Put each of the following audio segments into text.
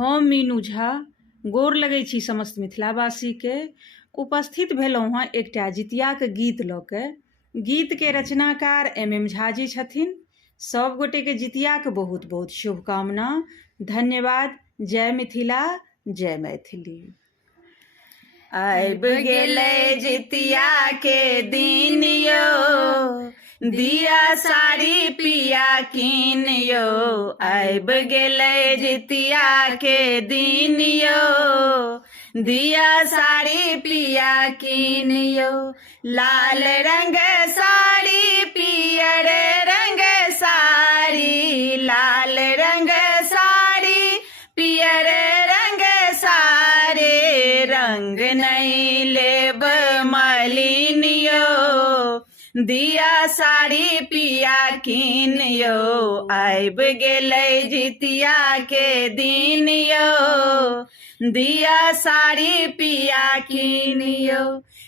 हम मीनू झा गोर लगै छी समस्त मिथिलावासीके। उपस्थित भेलहुँ हँ एकटा जितियाके गीत लऽ के। गीतके रचनाकार MM झा जी छथिन। सब गोटेके जितियाके बहुत बहुत शुभकामना। धन्यवाद। जय मिथिला, जय मैथिली। आबि गेलै जितियाके दिन यौ, दिया साड़ी पिया कीन यौ। आबि गेलै जितियाके दिन यौ, दिया साड़ी पिया कीन यौ। लाल रंग साड़ी पियर रंग साड़ी, लाल रंग साड़ी पियर रंग साड़ी। रंग नहीं लेब मलिन यौ, दिया साड़ी पिया कीन यौ। आबि गेलै जितियाके दिन यौ, दिया साड़ी पिया कीन यौ।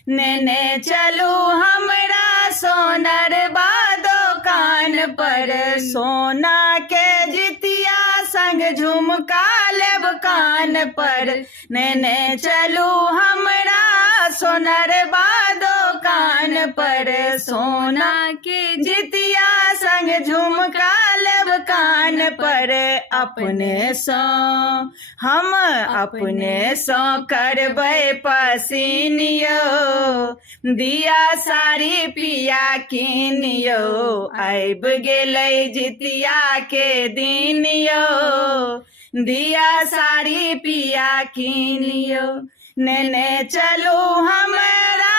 नेने चलू हमरा सोनरबा दोकान पर, सोना के जितिया संग झुमका लेब कान पर। नेने चलू हमरा सोनरबा दोकान पर, सोना के जितिया संग झुमका लेब कान पर। अपने सँ हम अपने सँ करबै पसीन यौ, दिया साड़ी पिया कीन यौ। आबि गेलै जितियाके दिन यौ, दिया साड़ी पिया कीन यौ। नेने चलू हमरा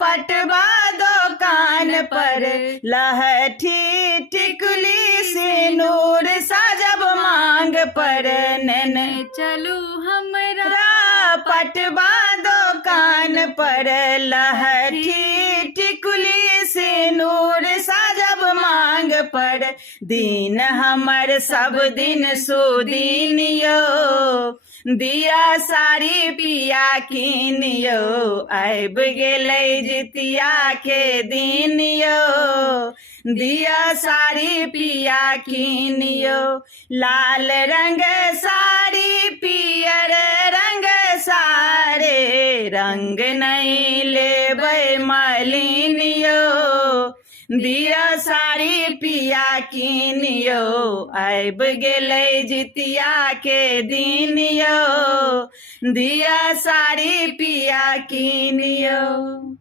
पटवा दोकान पर, लहठी टिकुली सिनूर साजब मांग पर। नेने चलू हमरा पटवा दोकान पर, लहठी टिकुली सिनूर साजब मांग पर। दिन हमर सब दिन सुदिन यौ, दिया साड़ी पिया कीन यौ। आबि गेलै जितियाके दिन यौ, दिया साड़ी पिया कीन यौ। लाल रंग साड़ी पियर रंग साड़ी, रंग नहीं लेबै मलिन यौ, दिया साड़ी पिया कीन यौ। आबि गेलै जितियाके दिन यौ, दिया साड़ी पिया कीन यौ।